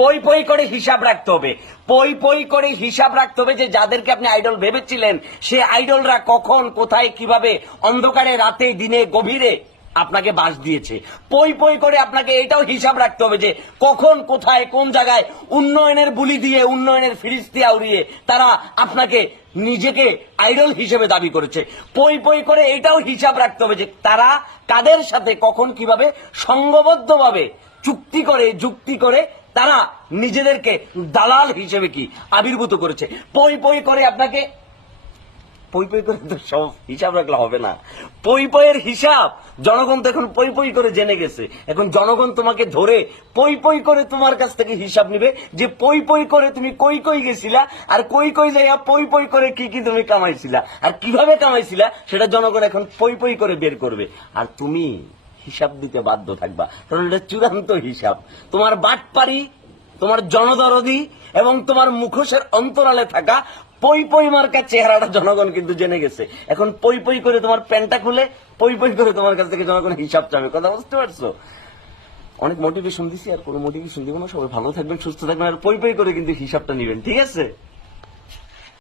পই পই করে হিসাব রাখতে হবে, পই পই করে হিসাব রাখতে হবে যে যাদেরকে আপনি আইডল ভেবেছিলেন সে আইডলরা কখন কোথায় কিভাবে অন্ধকারে রাতে দিনে গভীরে আপনাকে বাস দিয়েছে। পই পই করে আপনাকে এটাও হিসাব রাখতে হবে যে কখন কোথায় কোন জায়গায় উন্নয়নের বুলি দিয়ে উন্নয়নের ফিরিস্তি আউড়িয়ে তারা আপনাকে নিজেকে আইডল হিসেবে দাবি করেছে। পই পই করে এটাও হিসাব রাখতে হবে যে তারা কাদের সাথে কখন কিভাবে সংঘবদ্ধভাবে চুক্তি করে যুক্তি করে তারা নিজেদেরকে দালাল হিসেবে কি আবির্ভূত করেছে। পই পই করে আপনাকে পই পই করে তো সব হিসাব রাখলে হবে না। পই পইয়ের হিসাব জনগণ তো এখন পই পই করে জেনে গেছে। এখন জনগণ তোমাকে ধরে পই পই করে তোমার কাছ থেকে হিসাব নিবে যে পই পই করে তুমি কই কই গেছিলা আর কই কই যাইয়া পই পই করে কি কি তুমি কামাইছিলা আর কিভাবে কামাইছিলা সেটা জনগণ এখন পই পই করে বের করবে। আর তুমি হিসাব দিতে বাধ্য থাকবা, কারণ এটা চূড়ান্ত হিসাব। তোমার বাটপারি, তোমার জনদরদি এবং তোমার মুখোশের অন্তরালে থাকা পই পই মার্কা চেহারাটা জনগণ কিন্তু জেনে গেছে। এখন পই পই করে তোমার প্যান্টটা খুলে পই পই করে তোমার কাছ থেকে জনগণ হিসাব চাবে। কথা বুঝতে পারছো? অনেক মোটিভেশন দিছি, আর কোনো মোটিভেশন দিব না। সবাই ভালো থাকবেন, সুস্থ থাকবেন, আর পই পই করে কিন্তু হিসাবটা নিবেন, ঠিক আছে?